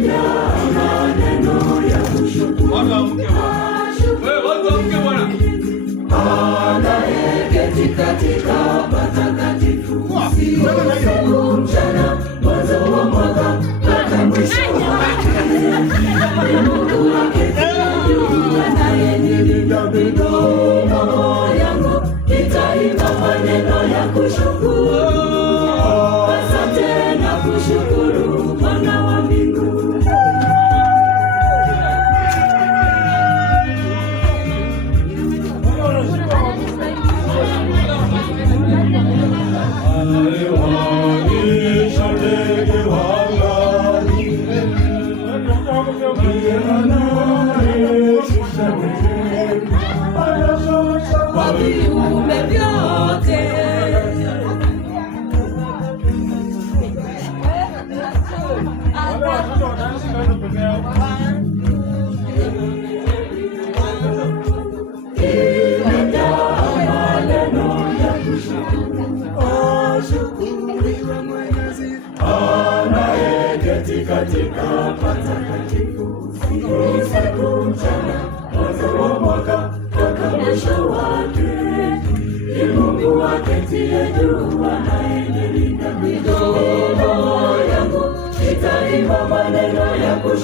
imejaa maneno ya kushukuru. Anayeketi katika patakatifu usiku mchana, mwanzo wa mwaka mpaka mwisho wake. Ni Mungu aketiye juu, anayenilinda midomo yangu, nitaimba maneno ya kushukuru. Asante na kushukuru Bwana wa mbinguni. Kwa viumbe vyote imejaa maneno ya kushukuru. Ashukuriwe Mwenyezi anayeketi katika patakatifu usiku mchana, mwanzo wa mwaka mpaka mwisho wake. Ni Mungu aketiye juu, anayenilinda midomo yangu, nitaimba maneno ya kushukuru.